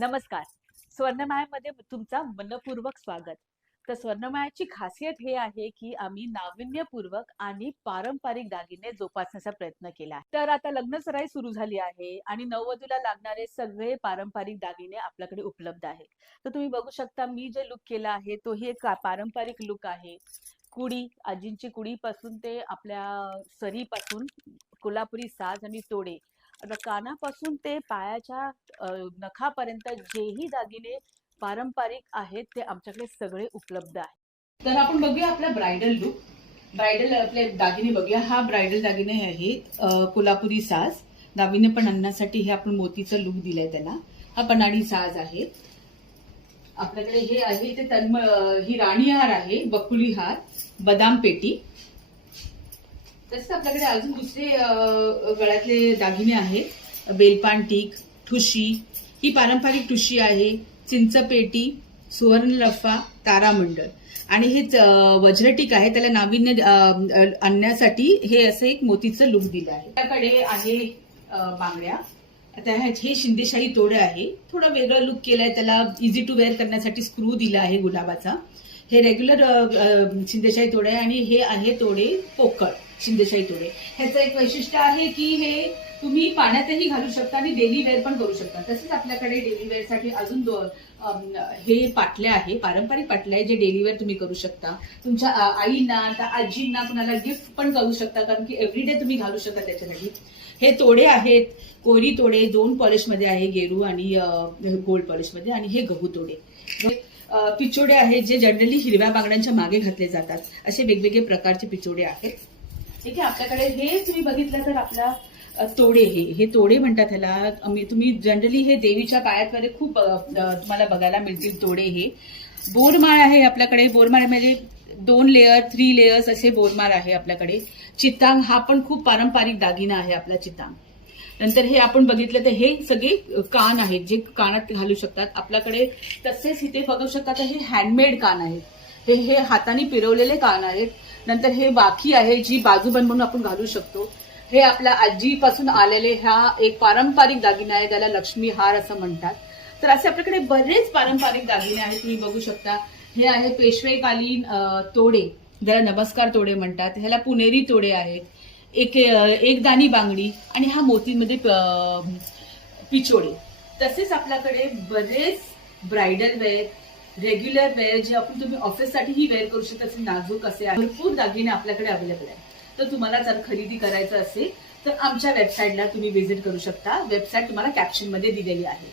नमस्कार. स्वर्णमायामध्ये तुमचा मनपूर्वक स्वागत. तर स्वर्णमायाची खासियत हे आहे की आम्ही नाविन्यपूर्वक आणि पारंपरिक दागिने जोपासण्याचा प्रयत्न केला तर आता लग्न सराई सुरू झाली आहे आणि नववधूला लागणारे सगळे पारंपरिक दागिने आपल्याकडे उपलब्ध आहेत. तर तुम्ही बघू शकता मी जे लुक केला आहे तोही एक पारंपरिक लुक आहे. कुडी आजींची कुडीपासून ते आपल्या सरीपासून कोल्हापुरी साज आणि तोडे कानापासून ते पायाच्या नखापर्यंत जेही दागिने पारंपरिक आहेत ते आमच्याकडे सगळे उपलब्ध आहेत. तर आपण बघूया आपला ब्रायडल लुक. ब्रायडल आपले दागिने बघूया. हा ब्रायडल दागिने आहेत कोल्हापुरी साज. दागिने पण आणण्यासाठी हे आपण मोतीचं लुक दिलंय त्याला. हा पनाडी साज आहे. आपल्याकडे हे आहे ते तन्म ही राणी हार आहे बकुली हार बदाम पेटी. तसेच आपल्याकडे अजून दुसरे गळ्यातले दागिने आहेत. बेलपान टीक ठुशी. ही पारंपरिक ठुशी आहे. चिंचपेटी सुवर्ण लफा तारामंडळ आणि हे वज्रटीक आहे. त्याला नाविन्य आणण्यासाठी हे असं एक मोतीचं लुक दिलं आहे. त्याकडे आहे बांगड्या. आता हे शिंदेशाही तोडे आहे. थोडा वेगळा लुक केलाय. त्याला इझी टू वेअर करण्यासाठी स्क्रू दिला आहे गुलाबाचा. हे रेग्युलर शिंदेशाही तोडे आहे. आणि हे आहे तोडे पोकळ. शिंदेशाही तोडे. ह्याचं एक वैशिष्ट्य आहे की हे तुम्ही पाण्यातही घालू शकता आणि डेली वेअर पण करू शकता. तसेच आपल्याकडे डेली वेअरसाठी अजून दोन हे पाटल्या आहे पारंपरिक पाटल्या आहे जे डेली वेअर तुम्ही करू शकता. तुमच्या आईना आईंना आजींना कुणाला गिफ्ट पण करू शकता कारण की एव्हरीडे तुम्ही घालू शकता त्याच्यासाठी. हे तोडे आहेत कोरी तोडे दोन पॉलिशमध्ये आहे गेरू आणि गोल्ड पॉलिशमध्ये आणि हे गहू तोडे. हे, पिचोडे आहेत जे जनरली हिरव्या बांगड्यांच्या मागे घातले जातात. असे वेगवेगळे प्रकारचे पिचोडे आहेत. ठीक आहे आपल्याकडे हे तुम्ही बघितलं तर आपला तोडे हे हे तोडे म्हणतात ह्याला. तुम्ही जनरली हे देवीच्या पायात वगैरे खूप तुम्हाला बघायला मिळतील तोडे हे. बोरमाळ आहे आपल्याकडे. बोरमाळ म्हणजे दोन लेअर थ्री लेअर्स असे बोरमाळ आहे आपल्याकडे. चित्तांग हा पण खूप पारंपरिक दागिना आहे आपला चित्तांग नंतर हे आपण बघितलं तर हे सगळे कान आहेत जे कानात घालू शकतात. आपल्याकडे तसेच इथे बघू शकता तर हे हँडमेड कान आहेत. हे हे हाताने पिरवलेले कान आहेत. नंतर हे वाखी आहे जी बाजूबंद म्हणून आपण घालू शकतो. हे आपल्या आजीपासून आलेले हा एक पारंपरिक दागिना आहे त्याला लक्ष्मी हार असं म्हणतात. तर असे आपल्याकडे बरेच पारंपरिक दागिने आहेत तुम्ही बघू शकता. हे आहे पेशवेकालीन तोडे ज्याला नमस्कार तोडे म्हणतात. ह्याला पुणेरी तोडे आहेत. एक एक दाणी बांगडी आणि हा मोतीमध्ये पिचोडे तसेच आपल्याकडे बरेच ब्रायडल वेअर रेग्युलर वेअर जे आपण तुम्ही ऑफिससाठीही वेअर करू शकता असे नाजूक असे भरपूर दागिने आपल्याकडे अवेलेबल आहेत. तर तुम्हाला जर खरेदी करायचं असेल तर आमच्या वेबसाईटला तुम्ही व्हिजिट करू शकता. वेबसाईट तुम्हाला कॅप्शनमध्ये दिलेली आहे.